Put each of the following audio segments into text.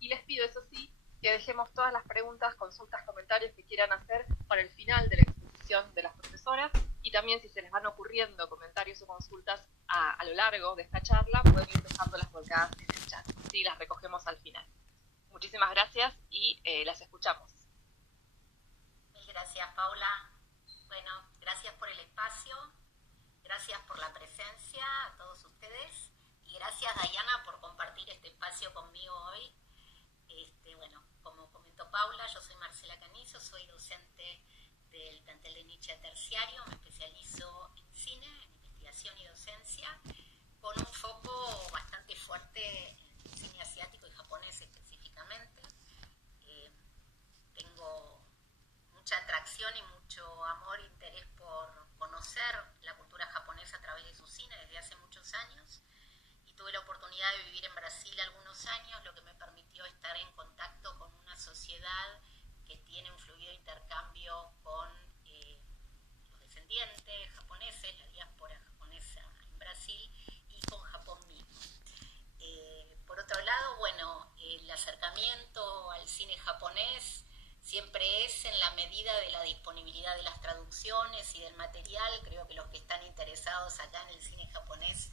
y les pido, eso sí, que dejemos todas las preguntas, consultas, comentarios que quieran hacer para el final de la exposición de las profesoras, y también si se les van ocurriendo comentarios o consultas a lo largo de esta charla, pueden ir dejándolas volcadas en el chat. Sí, las recogemos al final. Muchísimas gracias y las escuchamos. Mil gracias, Paula. Bueno, gracias por el espacio, gracias por la presencia a todos ustedes y gracias, Dayana, por compartir este espacio conmigo hoy. Bueno, como comentó Paula, yo soy Marcela Canizo, soy docente del plantel de Nietzsche terciario, me especializo en cine, en investigación y docencia, con un foco bastante fuerte en cine asiático y japonés específicamente. Tengo mucha atracción y mucho amor e interés por conocer la cultura japonesa a través de su cine desde hace muchos años, y tuve la oportunidad de vivir en Brasil algunos años, lo que me permitió estar en contacto con una sociedad que tiene un fluido intercambio con los descendientes japoneses, la diáspora japonesa en Brasil y con Japón mismo. Por otro lado, bueno, el acercamiento al cine japonés siempre es en la medida de la disponibilidad de las traducciones y del material. Creo que los que están interesados acá en el cine japonés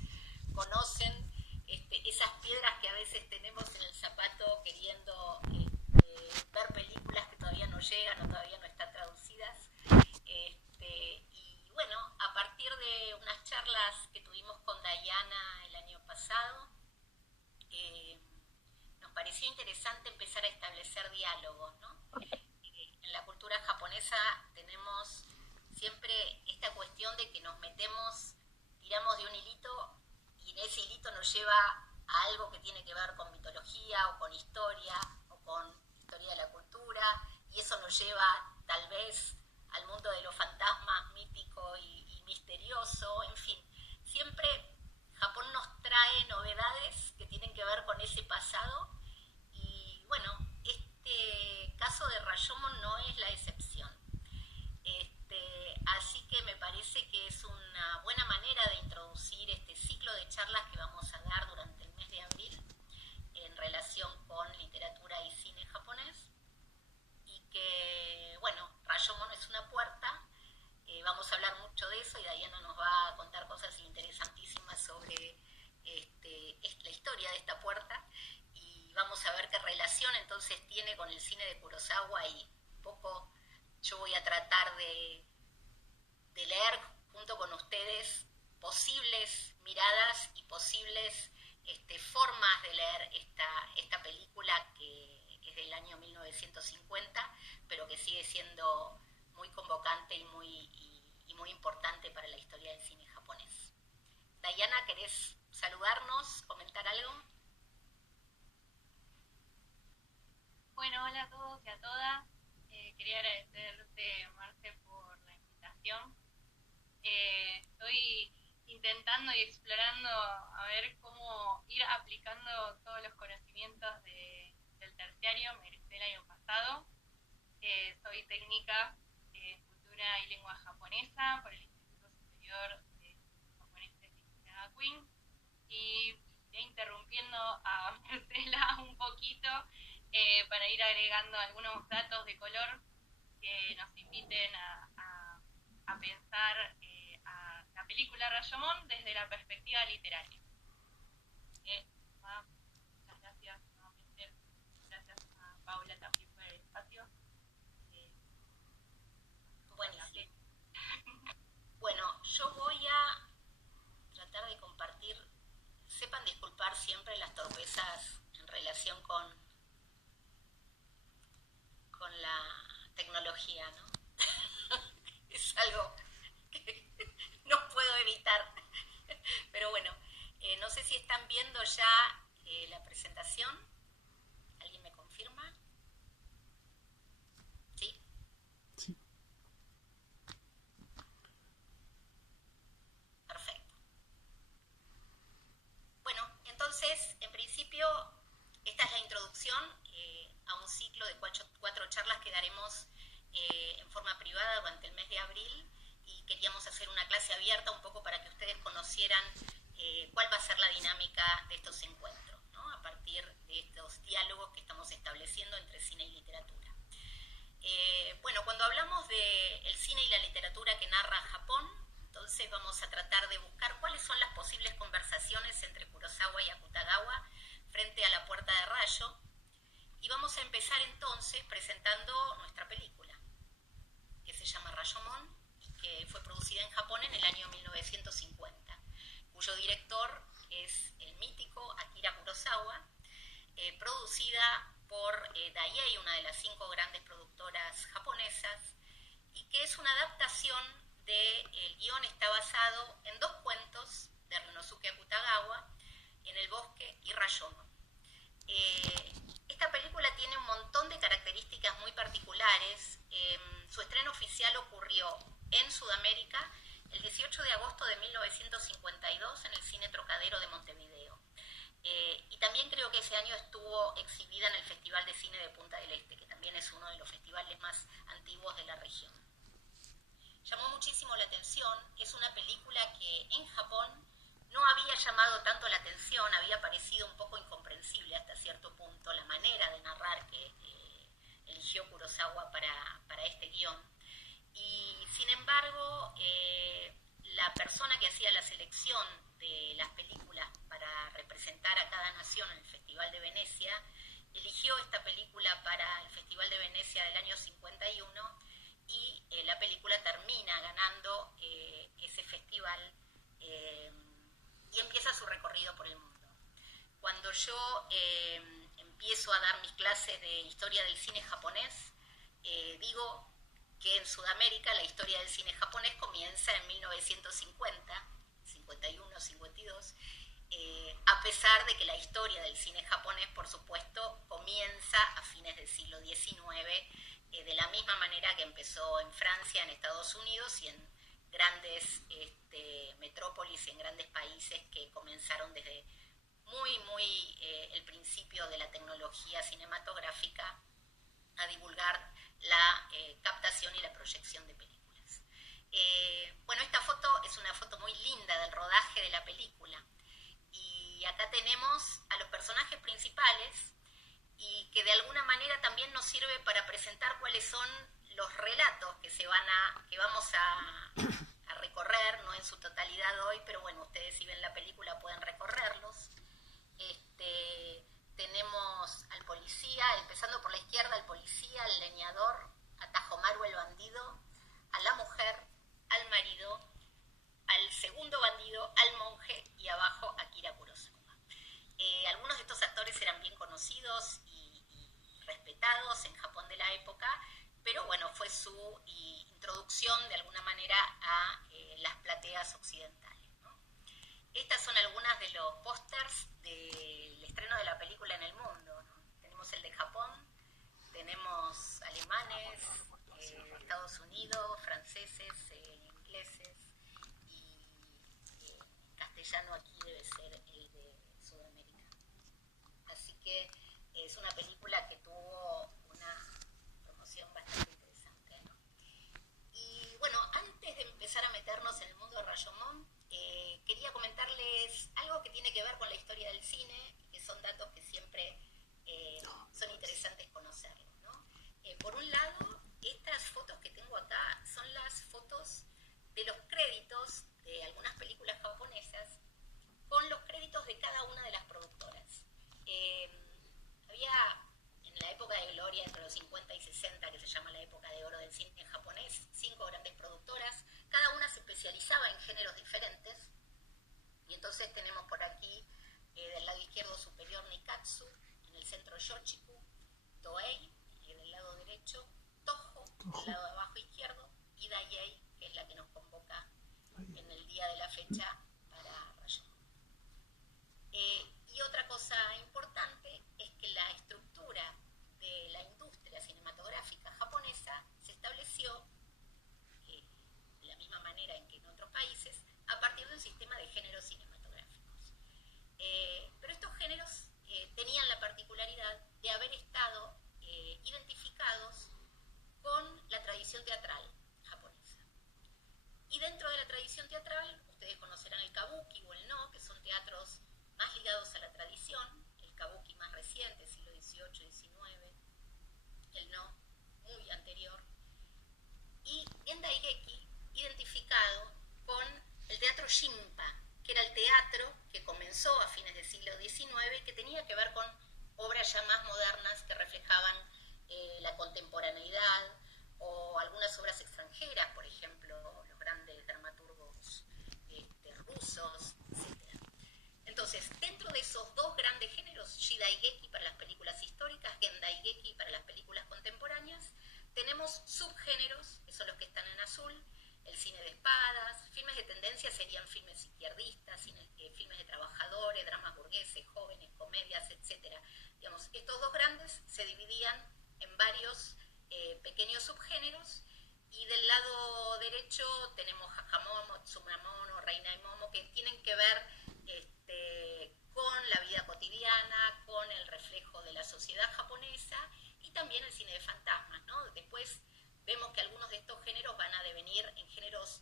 conocen esas piedras que a veces tenemos en el zapato queriendo ver películas que todavía no llegan o todavía no están traducidas. Y bueno, a partir de unas charlas que tuvimos con Dayana el año pasado, nos pareció interesante empezar a establecer diálogos, ¿no? En la cultura japonesa tenemos siempre esta cuestión de que nos metemos, tiramos de un hilito y en ese hilito nos lleva a algo que tiene que ver con mitología o con historia de la cultura, y eso nos lleva tal vez al mundo de los fantasmas mítico y misterioso, en fin, siempre Japón nos trae novedades que tienen que ver con ese pasado, y bueno, este caso de Rashomon no es la excepción. Así que me parece que es una buena manera de introducir este ciclo de charlas que vamos a dar durante el mes de abril en relación con literatura y cine japonés, y que, bueno, Rashomon es una puerta. Vamos a hablar mucho de eso y Diana nos va a contar cosas interesantísimas sobre la historia de esta puerta, y vamos a ver qué relación entonces tiene con el cine de Kurosawa, y un poco yo voy a tratar de leer junto con ustedes posibles miradas y posibles formas de leer esta película que es del año 1950, pero que sigue siendo muy convocante y muy importante para la historia del cine japonés. Dayana, ¿querés saludarnos, comentar algo? Bueno, hola a todos y a todas. Quería agradecerte, Marce, por la invitación. Estoy intentando y explorando a ver cómo ir aplicando todos los conocimientos del terciario. Me egresé el año pasado. Soy técnica en cultura y lengua japonesa por el Instituto Superior de Japonés de Gakuin, y iré interrumpiendo a Marcela un poquito para ir agregando algunos datos de color que nos inviten a pensar a la película Rashomon desde la perspectiva literaria. Muchas gracias nuevamente, gracias a Paula también por el espacio. Buenísimo. Bueno, yo voy a tratar de compartir, sepan disculpar siempre las torpezas en relación con la tecnología, ¿no? Es algo que no puedo evitar. Pero bueno, no sé si están viendo ya la presentación. ¿Alguien me confirma? ¿Sí? Sí. Perfecto. Bueno, entonces, en principio, esta es la introducción a un ciclo de cuatro charlas que daremos en forma privada durante el mes de abril, y queríamos hacer una clase abierta un poco para que ustedes conocieran cuál va a ser la dinámica de estos encuentros, ¿no? A partir de estos diálogos que estamos Bueno, cuando hablamos del cine y la literatura que narra Japón, entonces vamos a tratar de buscar cuáles son las posibles conversaciones entre Kurosawa y Akutagawa frente a La Puerta de Rayo. Y vamos a empezar entonces presentando nuestra película, que se llama Rashomon, y que fue producida en Japón en el año 1950, cuyo director es el mítico Akira Kurosawa, producida por Daiei, una de las 5 grandes productoras japonesas, y que es una adaptación del guión. Está basado en 2 cuentos de Ryunosuke Akutagawa, En el bosque y Rashomon. Esta película tiene un montón de características muy particulares. Su estreno oficial ocurrió en Sudamérica el 18 de agosto de 1952 en el Cine Trocadero de Montevideo. Y también creo que ese año estuvo exhibida en el Festival de Cine de Punta del Este, que también es uno de los festivales más antiguos de la región. Llamó muchísimo la atención. Es una película que en Japón no había llamado tanto la atención, había parecido un poco incomprensible hasta cierto punto la manera de narrar que eligió Kurosawa para este guión. Y sin embargo, la persona que hacía la selección de las películas para representar a cada nación en el Festival de Venecia, eligió esta película para el Festival de Venecia del año 51 y la película termina ganando ese festival y empieza su recorrido por el mundo. Cuando yo empiezo a dar mis clases de historia del cine japonés, digo que en Sudamérica la historia del cine japonés comienza en 1950, 51, 52, a pesar de que la historia del cine japonés, por supuesto, comienza a fines del siglo XIX, de la misma manera que empezó en Francia, en Estados Unidos y en grandes metrópolis y en grandes países que comenzaron desde muy el principio de la tecnología cinematográfica a divulgar la captación y la proyección de películas. Bueno, esta foto es una foto muy linda del rodaje de la película y acá tenemos a los personajes principales y que de alguna manera también nos sirve para presentar cuáles son los relatos que vamos a recorrer, no en su totalidad hoy, pero bueno, ustedes si ven la película pueden recorrerlos. Tenemos al policía, empezando por la izquierda, al policía, al leñador, a Tajomaru el bandido, a la mujer, al marido, al segundo bandido, al monje y abajo a Akira Kurosawa. Algunos de estos actores eran bien conocidos y respetados en Japón de la época, pero bueno, fue su introducción de alguna manera a las plateas occidentales, ¿no? Estas son algunas de los pósters del estreno de la película en el mundo, ¿no? Tenemos el de Japón, tenemos alemanes, Estados Unidos, franceses, ingleses y castellano aquí debe ser el de Sudamérica. Así que es una película que tuvo una promoción bastante interesante, ¿no? Y bueno, antes de empezar a meternos en el mundo de Rashomon, quería comentarles algo que tiene que ver con la historia del cine, que son datos que siempre son interesantes conocerlos, ¿no? Por un lado, estas fotos que tengo acá son las fotos de los créditos de algunas películas japonesas con los créditos de cada una de las productoras. Había en la época de gloria, entre los 50 y 60, que se llama la época de oro del cine en japonés, 5 grandes productoras, cada una se especializaba en géneros diferentes, y entonces tenemos por aquí, del lado izquierdo superior, Nikatsu, en el centro Yochiku, Toei, y en el lado derecho, Toho, en el lado de abajo izquierdo, y Daiei, que es la que nos convoca en el día de la fecha para Rashomon. Y otra cosa importante es que la estructura de la industria cinematográfica japonesa se estableció de la misma manera en que en otros países a partir de un sistema de géneros cinematográficos. Pero estos géneros tenían la particularidad de haber estado identificados con la tradición teatral japonesa. Y dentro de la tradición teatral, ustedes conocerán el kabuki o el no, que son teatros más ligados a la tradición, el kabuki más reciente, siglo XVIII, XIX, el no muy anterior Yojimpa, que era el teatro que comenzó a fines del siglo XIX y que tenía que ver con obras ya más modernas que reflejaban la contemporaneidad o algunas obras extranjeras, por ejemplo, los grandes dramaturgos rusos, etc. Entonces, dentro de esos dos grandes géneros, Shidaigeki para las películas históricas, Gendaigeki para las películas contemporáneas, tenemos subgéneros, que son los que están en azul, el cine de espadas, filmes de tendencia serían filmes izquierdistas, filmes de trabajadores, dramas burgueses, jóvenes, comedias, etc. Digamos, estos dos grandes se dividían en varios pequeños subgéneros, y del lado derecho tenemos Hajamomo, Tsunamono, Reina y Momo, que tienen que ver con la vida cotidiana, con el reflejo de la sociedad japonesa, y también el cine de fantasmas, ¿no? Después vemos que algunos de estos géneros van a devenir en géneros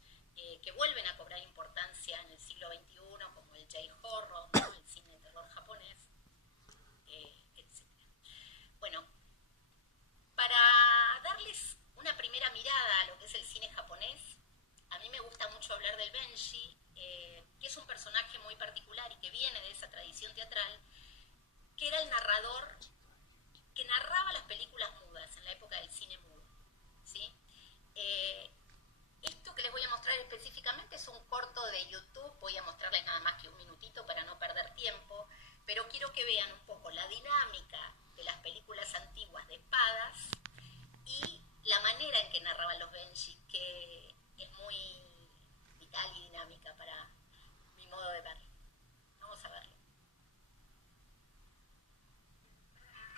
que vuelven a cobrar importancia en el siglo XXI, como el J-horror, ¿no? El cine de terror japonés, etc. Bueno, para darles una primera mirada a lo que es el cine japonés, a mí me gusta mucho hablar del Benshi, que es un personaje muy particular y que viene de esa tradición teatral, que era el narrador que narraba las películas mudas en la época del cine mudo, ¿sí? Esto que les voy a mostrar específicamente es un corto de YouTube, voy a mostrarles nada más que un minutito para no perder tiempo, pero quiero que vean un poco la dinámica de las películas antiguas de espadas y la manera en que narraban los Benshi, que es muy vital y dinámica para mi modo de verlo. Vamos a verlo.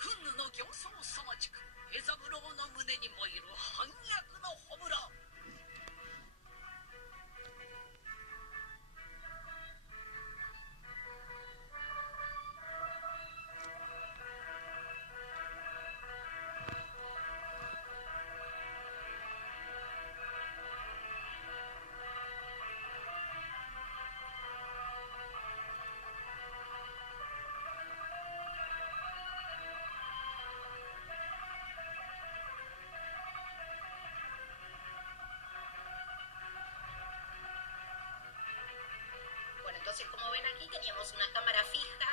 憤の形相さまちく江三郎の胸に燃える反逆の炎。Entonces, como ven aquí, teníamos una cámara fija,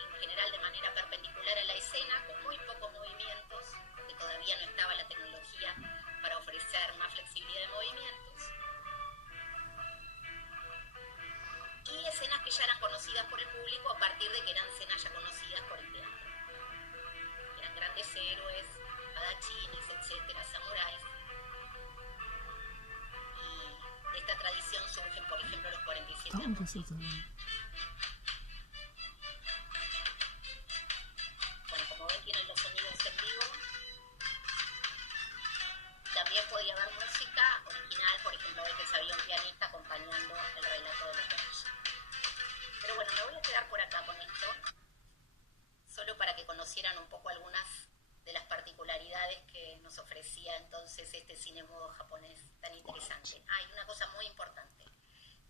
en general de manera perpendicular a la escena, con muy pocos movimientos, porque todavía no estaba la tecnología para ofrecer más flexibilidad de movimientos. Y escenas que ya eran conocidas por el público a partir de que eran escenas ya conocidas por el teatro. Eran grandes héroes, espadachines, etcétera, samuráis. De esta tradición surgen, por ejemplo, los 47 años. Bueno, como ven, tienen los sonidos en vivo. También podía haber música original, por ejemplo, a veces había un pianista acompañando el relato de los Benshi. Pero bueno, me voy a quedar por acá con esto, solo para que conocieran un poco algunas de las particularidades que nos ofrecía entonces este cine mudo japonés tan interesante. Hay una cosa muy importante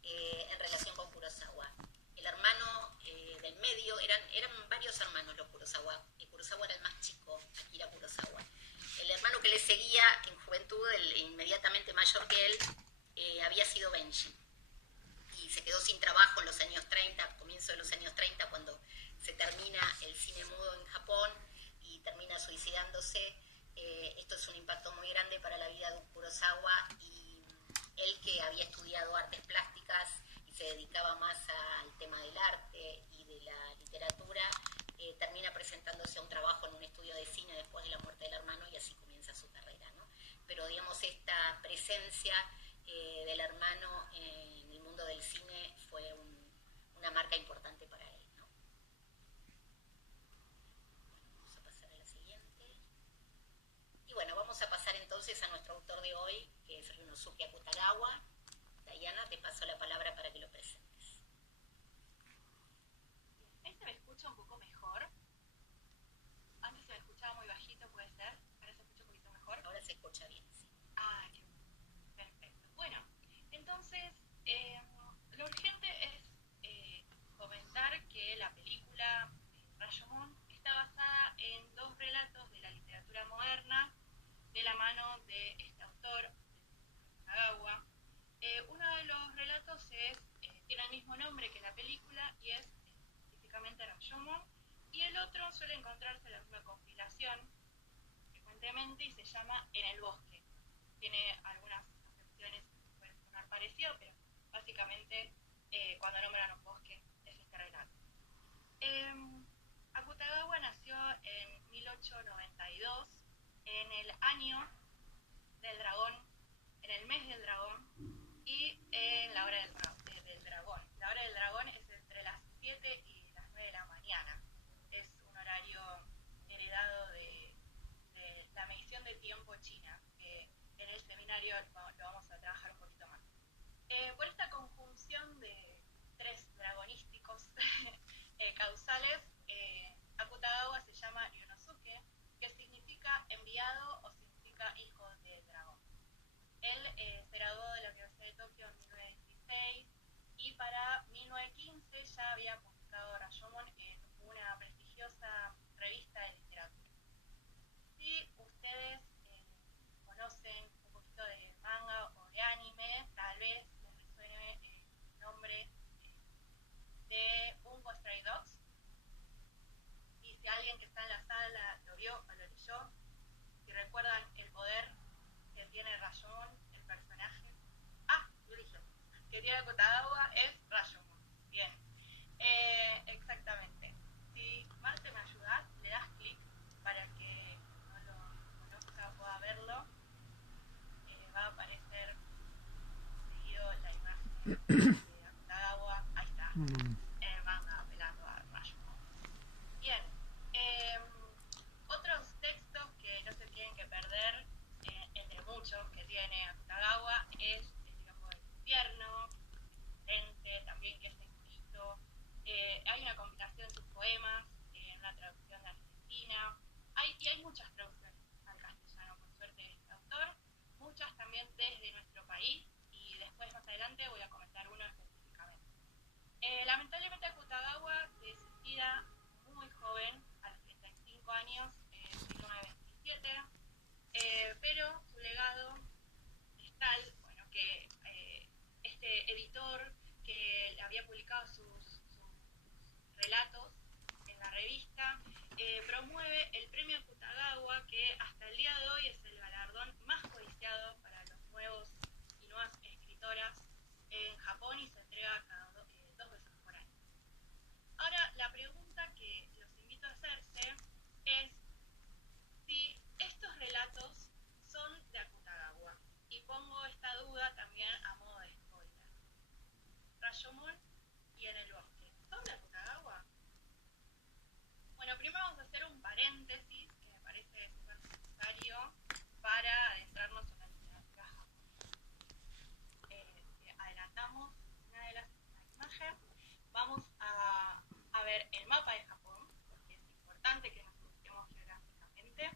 en relación con Kurosawa. El hermano del medio, eran varios hermanos los Kurosawa. Kurosawa era el más chico, Akira Kurosawa. El hermano que le seguía en juventud, el inmediatamente mayor que él, había sido Benshi. Y se quedó sin trabajo en los años 30, comienzo de los años 30, cuando se termina el cine mudo en Japón y termina suicidándose. Esto es un impacto muy grande para la vida de Kurosawa, y él, que había estudiado artes plásticas y se dedicaba más al tema del arte y de la literatura, termina presentándose a un trabajo en un estudio de cine después de la muerte del hermano, y así comienza su carrera, ¿no? Pero digamos, esta presencia del hermano en el mundo del cine fue una marca importante para él, ¿no? Vamos a pasar a la siguiente. Y bueno, vamos a pasar entonces a nuestro autor de hoy, que es Ryunosuke Akutagawa. Diana, te paso la palabra para que lo presentes. Ahí se me escucha un poco mejor. Antes se me escuchaba muy bajito, puede ser. Ahora se escucha un poquito mejor. Ahora se escucha bien, sí. Ah, qué bueno. Perfecto. Bueno, entonces, lo urgente es comentar que la película Rashomon está basada en dos relatos de la literatura moderna de la mano de este autor, Akutagawa. Uno de los relatos tiene Rashomon, y el otro suele encontrarse en la misma compilación frecuentemente y se llama En el bosque. Tiene algunas acepciones que pueden sonar parecido, pero básicamente cuando nombran un bosque es este relato. Akutagawa nació en 1892, en el año del dragón, en el mes del dragón y en la hora del dragón. La hora del dragón es entre las 7 y las 9 de la mañana. Es un horario heredado de la medición de tiempo china, que en el seminario lo vamos a trabajar un poquito más. Por esta conjunción de tres dragonísticos causales, Akutagawa se llama Ryunosuke, que significa enviado o significa hijo del dragón. Él se graduó de la Universidad de Tokio en 1916 y para 1915 ya había publicado Rashomon en una prestigiosa revista de literatura. Si ustedes conocen un poquito de manga o de anime, tal vez les resuene el nombre de Bungo Stray Dogs. Y si alguien que está en la sala lo vio o lo leyó, si recuerdan el poder que tiene Rashomon, el personaje. Lo dije. Que tiene Akutagawa es Rashomon. Bien. Exactamente. Si Marte me ayudas, le das clic para que no lo conozca, pueda verlo. Va a aparecer seguido la imagen de Akutagawa. Ahí está. Manga pelando a Rashomon. Bien. Otros textos que no se tienen que perder, entre muchos que tiene Akutagawa, es El Loco del Infierno, también que es escrito. Hay una compilación de sus poemas, una traducción de Argentina. Hay muchas traducciones al castellano, por suerte, de este autor. Muchas también desde nuestro país, y después, más adelante, voy a comentar uno específicamente. Lamentablemente, Akutagawa se suicida muy joven, a los 35 años, en 1927, pero su legado es tal, bueno, que este editor que había publicado sus relatos en la revista promueve el premio Akutagawa, que hasta el día de hoy es el galardón más codiciado para los nuevos y nuevas escritoras en Japón, y se entrega cada 2 veces por año. Ahora, la pregunta que los invito a hacerse es si estos relatos son de Akutagawa. Y pongo esta duda también a modo de spoiler. Rashomon y En el bosque, ¿son de Akutagawa? Bueno, primero vamos a hacer un paréntesis que me parece súper necesario para adentrarnos en la literatura japonesa. Adelantamos una de las imágenes. Vamos a ver el mapa de Japón, porque es importante que nos ubiquemos geográficamente,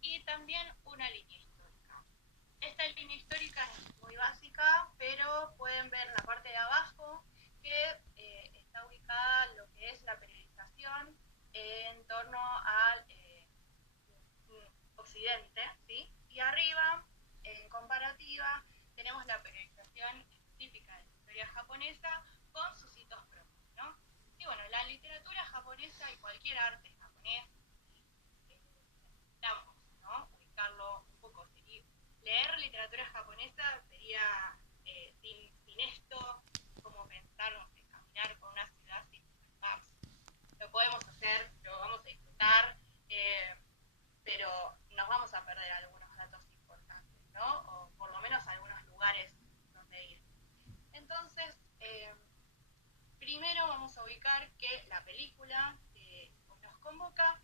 y también una línea histórica. Esta línea histórica es muy básica, pero pueden ver en la parte de abajo que está ubicada lo que es la periodización en torno al occidente, ¿sí? Y arriba, en comparativa, tenemos la periodización específica de la historia japonesa con sus hitos propios, ¿no? Y bueno, la literatura japonesa y cualquier arte japonés, necesitamos, ¿no?, ubicarlo un poco. Leer literatura japonesa sería, sin esto, como pensar, no sé, caminar por una ciudad sin maps. Lo podemos hacer, lo vamos a disfrutar, pero nos vamos a perder algunos datos importantes, ¿no? O por lo menos algunos lugares donde ir. Entonces, primero vamos a ubicar que la película que nos convoca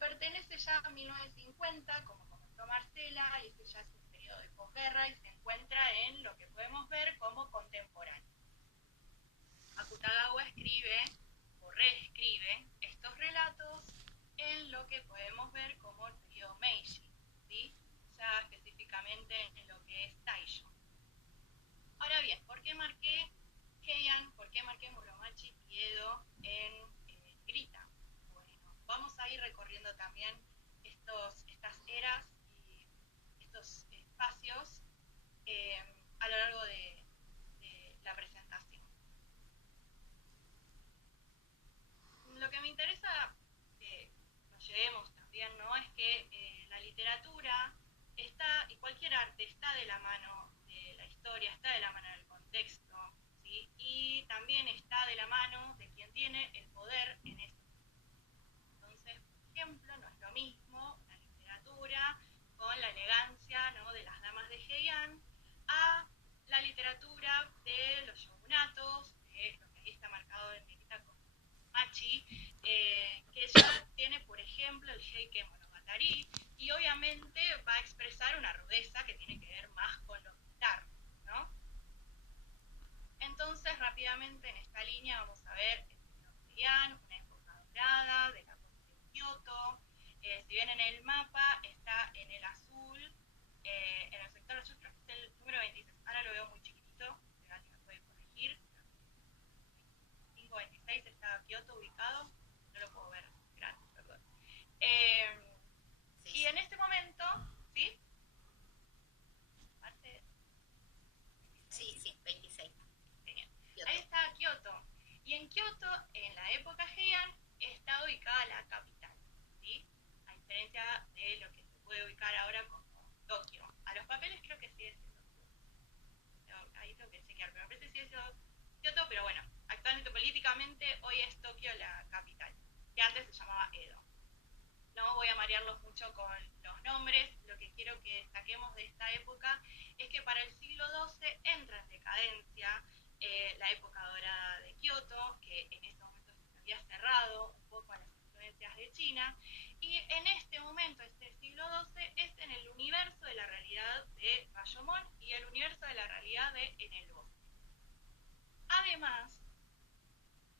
pertenece ya a 1950, como comentó Marcela, y este ya es un periodo de posguerra y se encuentra en lo que podemos ver como contemporáneo. Akutagawa escribe o reescribe estos relatos en lo que podemos ver como el periodo Meiji, ¿sí? Ya específicamente en lo que es Taisho. Ahora bien, ¿por qué marqué Heian? ¿Por qué marqué Muromachi y Edo en Grita? Bueno, vamos a ir recorriendo también estas eras y estos espacios a lo largo de la presentación. Lo que me interesa que nos llevemos también, ¿no? Es que la literatura está, y cualquier arte está de la mano de la historia, está de la mano del contexto, ¿sí? Y también está de la mano de quien tiene el poder en eso. Entonces, por ejemplo, no es lo mismo la literatura con la elegancia, ¿no?, de las damas de Heian a la literatura de los shogunatos, de lo que ahí está marcado en negrita como Machi, que ya tiene, por ejemplo, el Heike Monogatari, y obviamente va a expresar una rudeza que tiene que ver más con lo militar, ¿no? Entonces, rápidamente en esta línea vamos a ver el estilo Heian, una época dorada de la corte de Kioto. Si ven en el mapa, está en el azul, en el sector azul, creo que es el número 26, ahora lo veo muy chiquitito, Gati me puede corregir, 526 está Kioto ubicado, no lo puedo ver, gracias, perdón. Sí. Y en este momento, ¿sí? Sí, 26. Genial. Kioto. Ahí está Kioto. Y en Kioto, en la época Heian, está ubicada la capital, ¿sí? A diferencia de lo que se puede ubicar ahora como Tokio. A los papeles creo que sigue siendo Kioto. Ahí tengo que chequear, pero me parece que sigue siendo Kioto, pero bueno, actualmente políticamente hoy es Tokio la capital, que antes se llamaba Edo. No voy a marearlos mucho con los nombres, lo que quiero que destaquemos de esta época es que para el siglo XII entra en decadencia la época dorada de Kioto, que en ese momento se había cerrado un poco a las influencias de China, y en este momento, este siglo XII, es en el universo de la realidad de Rashomon y el universo de la realidad de En el Bosque. Además,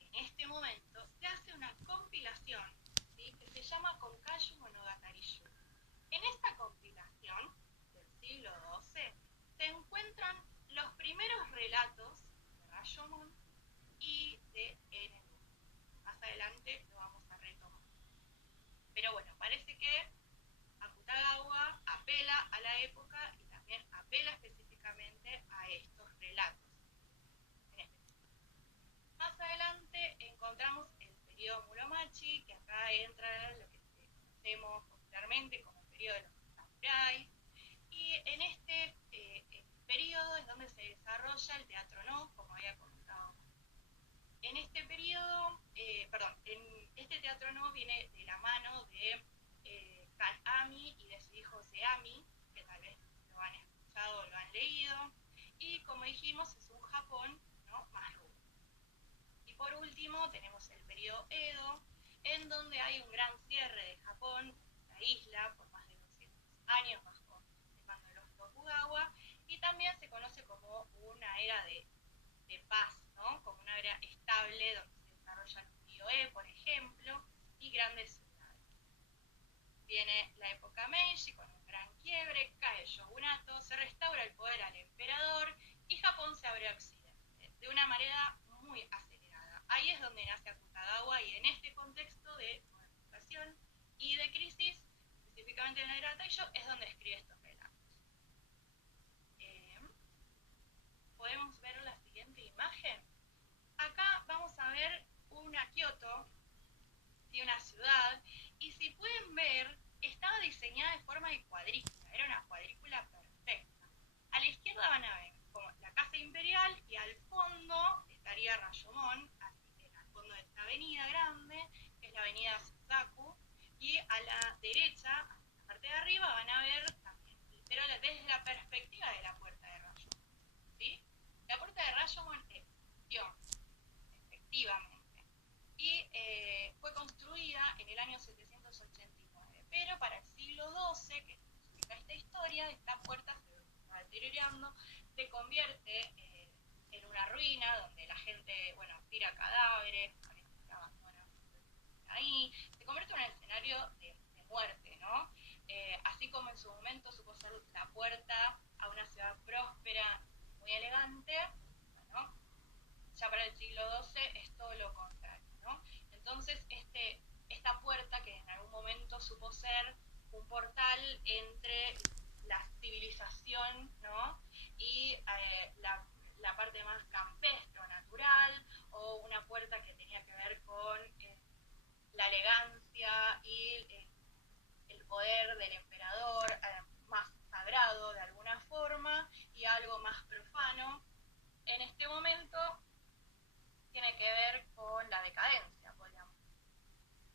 en este momento se hace una compilación, ¿sí?, que se llama Konkaiju Monogatari-shu. En esta compilación del siglo XII se encuentran los primeros relatos de Rashomon y de En el Bosque. Más adelante lo vamos a retomar. Pero bueno, parece que Akutagawa apela a la época y también apela específicamente a estos relatos. Más adelante encontramos el periodo Muromachi, que acá entra lo que conocemos popularmente como el periodo de los samuráis, y en este periodo es donde se desarrolla el teatro no, como había comentado. En este periodo, en este teatro no viene de la mano de Kan'ami y de su hijo Seami, que tal vez lo han escuchado o lo han leído, y como dijimos es un Japón, ¿no?, más rudo. Y por último tenemos el periodo Edo, en donde hay un gran cierre de Japón, la isla, por más de 200 años bajo el mando de los Tokugawa, y también se conoce como una era de paz, ¿no?, como una era estable donde se desarrollan Ukiyo-e, por ejemplo, y grandes ciudades. Viene la época Meiji con un gran quiebre, cae el shogunato, se restaura el poder al emperador y Japón se abre a Occidente de una manera muy acelerada. Ahí es donde nace Akutagawa, y en este contexto de modernización y de crisis, específicamente en la era Taisho, es donde escribe estos relatos. Podemos ver la siguiente imagen. Acá vamos a ver una Kioto, de una ciudad, y si pueden ver, estaba diseñada de forma de cuadrícula, era una cuadrícula perfecta. A la izquierda van a ver como la casa imperial, y al fondo estaría Rashomon, así que al fondo de esta avenida grande, que es la avenida Suzaku, y a la derecha, a la parte de arriba, van a ver también, pero desde la perspectiva de la puerta de Rashomon, ¿sí? La puerta de Rashomon existió, efectivamente, y fue construida en el año 789, pero para el siglo XII, que explica esta historia, esta puerta se va deteriorando, se convierte en una ruina donde la gente, bueno, tira cadáveres, se abandona ahí, se convierte en un escenario de muerte, ¿no? Así como en su momento supo ser la puerta a una ciudad próspera, muy elegante, bueno, ya para el siglo XII es todo lo contrario, ¿no? Entonces, esta puerta, que en algún momento supo ser un portal entre la civilización, ¿no?, y la parte más campestre, natural, o una puerta que tenía que ver con la elegancia y el poder del emperador, más sagrado de alguna forma, y algo más profano. En este momento tiene que ver con la decadencia, podríamos decir.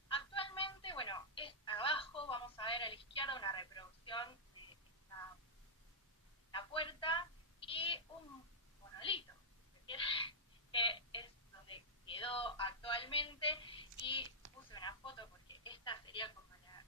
Actualmente, bueno, abajo vamos a ver a la izquierda una reproducción de la puerta y un monolito, si se quiere, que es donde quedó actualmente, y puse una foto porque esta sería como la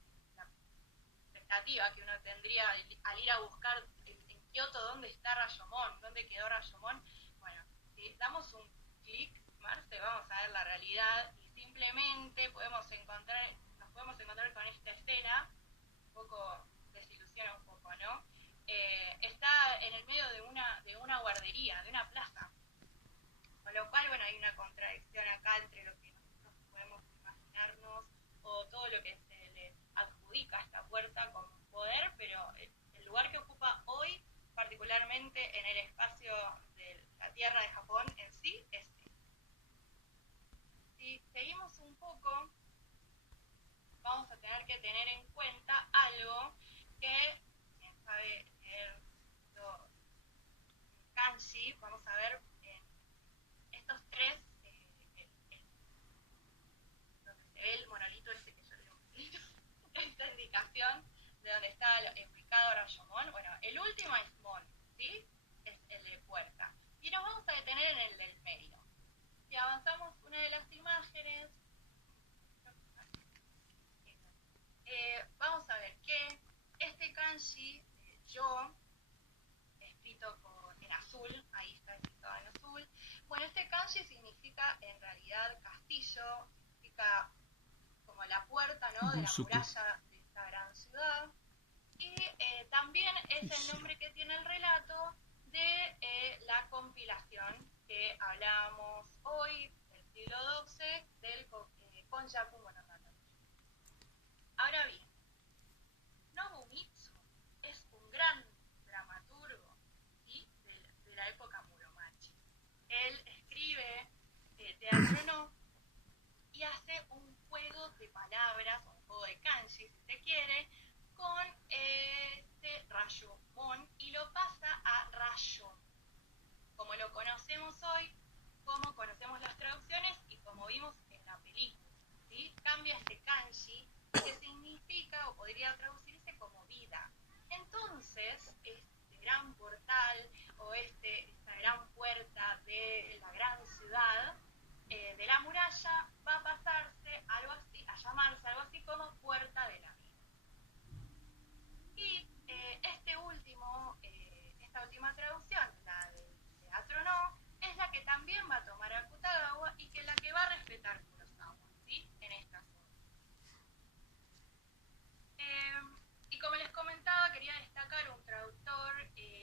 expectativa que uno tendría al ir a buscar en Kioto dónde está Rashomon, dónde quedó Rashomon. Bueno, si damos un clic, Marce, vamos a ver la realidad y simplemente nos podemos encontrar con esta escena, un poco desilusiona un poco, ¿no? Está en el medio de una guardería, de una plaza, con lo cual, bueno, hay una contradicción acá entre lo que nosotros podemos imaginarnos o todo lo que se le adjudica a esta puerta como poder, pero el lugar que ocupa hoy, particularmente en el espacio de la tierra de Japón en sí, es este. Si seguimos un poco, vamos a tener que tener en cuenta algo que, quien sabe leer los kanji, vamos a ver en estos tres, donde se ve el monolito ese que yo le digo, esta indicación de donde está ubicado Rashomon. Bueno, el último es Mon, ¿sí? Es el de puerta. Y nos vamos a detener en el del medio. Si avanzamos una de las imágenes, vamos a ver que este kanji, yo, escrito en azul, ahí está escrito en azul. Bueno, este kanji significa en realidad castillo, significa como la puerta, ¿no?, de la muralla de esta gran ciudad. Y también es el nombre que tiene el relato de la compilación que hablábamos hoy, del siglo XII, del Konjaku Monogatari. Ahora bien, Nobumitsu es un gran dramaturgo, ¿sí?, de la época Muromachi. Él escribe teatro no y hace un juego de palabras, un juego de kanji, si se quiere, con este Rashomon y lo pasa a Rashomon, como lo conocemos hoy, como conocemos las traducciones y como vimos en la película, ¿sí? Cambia este kanji que significa o podría traducirse como vida. Entonces, este gran portal o esta gran puerta de la gran ciudad, de la muralla, va a pasarse algo así, a llamarse algo así como Puerta de la Vida. Y esta última traducción, la del teatro no, es la que también va a tomar Akutagawa y que es la que va a respetar Kurosawa, ¿sí?, en esta forma. Y como les comentaba, quería destacar un traductor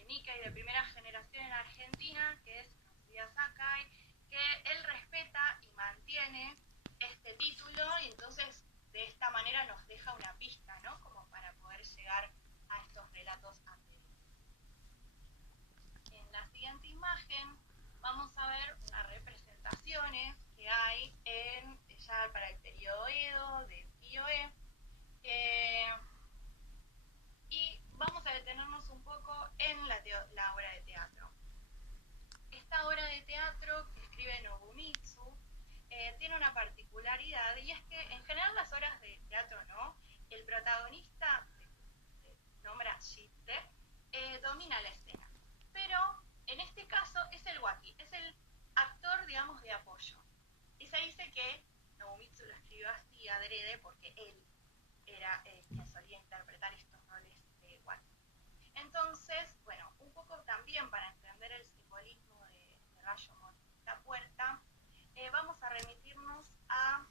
Nikkei de primera generación en Argentina, que es Katsuya Sakai, que él respeta y mantiene este título y entonces de esta manera nos deja una pista, ¿no?, como para poder llegar a estos relatos anteriores. En la siguiente imagen vamos a ver unas representaciones que hay ya para el periodo Edo, de Ukiyo-e, y vamos a detenernos un poco en la obra de teatro. Esta obra de teatro que escribe Nobumitsu tiene una particularidad, y es que en general las obras de teatro no, el protagonista, se nombra Shite, domina la escena, pero en este caso es el waki, es el actor, digamos, de apoyo. Y se dice que Nobumitsu lo escribió así adrede porque él era quien solía interpretar estos roles de waki. Entonces, bueno, un poco también para entender el simbolismo de Rashomon, la puerta, vamos a remitirnos a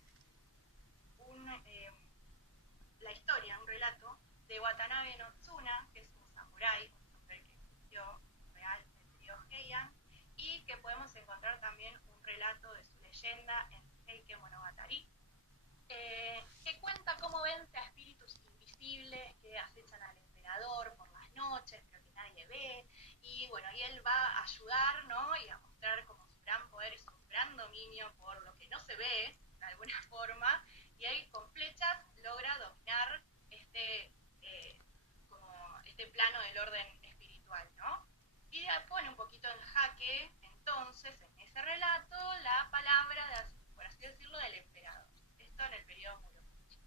la historia, un relato de Watanabe no Tsuna, que es un samurái, un hombre que existió real en el periodo Heian, y que podemos encontrar también un relato de su leyenda en Heike Monogatari, que cuenta cómo vence a espíritus invisibles que acechan al emperador por las noches, pero que nadie ve, y bueno, y él va a ayudar, ¿no?, y a mostrar como su gran poder y su gran dominio por lo que no se ve, de alguna forma, y y él con flechas logra dominar como este plano del orden espiritual, ¿no? Y pone un poquito en jaque, entonces, en ese relato, la palabra, por así decirlo, del emperador. Esto en el periodo Muromachi.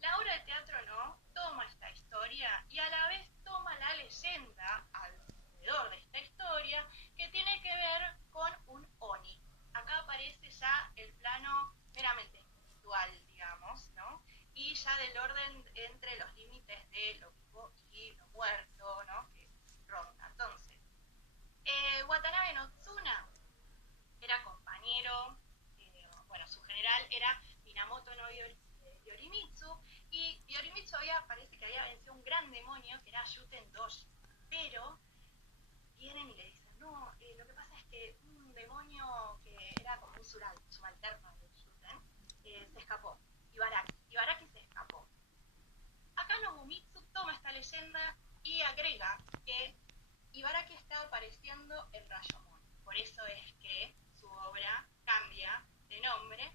La obra de teatro no toma esta historia y a la vez toma la leyenda alrededor de esta historia que tiene que ver con un oni. Acá aparece ya el plano meramente espiritual, digamos, ¿no? Y ya del orden entre los límites de lo vivo y lo muerto, ¿no? Que ronda. Entonces, Watanabe no Tsuna era compañero, bueno, su general era Minamoto no Yorimitsu, y Yorimitsu parece que había vencido un gran demonio que era Yuten Doshi, pero vienen y le dicen, no, lo que pasa es que un demonio que era como un subalterno de Yuten, se escapó, Ibaraki se escapó. Acá Nobumitsu toma esta leyenda y agrega que Ibaraki está apareciendo en Rashomon, por eso es que su obra cambia de nombre